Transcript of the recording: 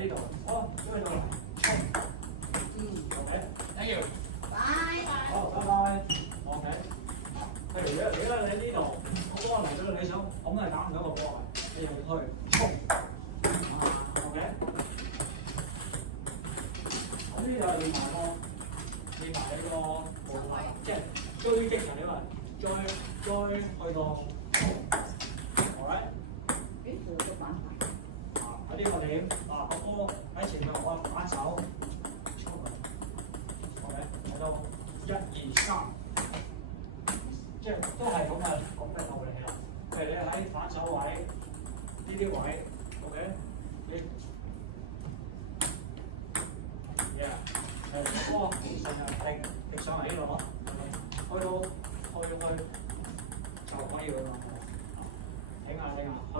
喺呢度，好，咁喺度嚟，衝，OK，thank you，好，拜拜，OK。譬如你喺呢度，個波嚟咗，你想咁係打唔到個波嘅，你又去衝，OK。咁呢度練埋呢個步伐，即係追擊啊！你話追去到，alright。喺呢個點啊，個波喺前面，我反手衝佢，OK，睇到1、2、3，即係都係咁嘅道理啦。譬如你喺反手位呢啲位 ，OK， 你個波成日定上嚟呢度，去到就可以啦嘛，挺下去。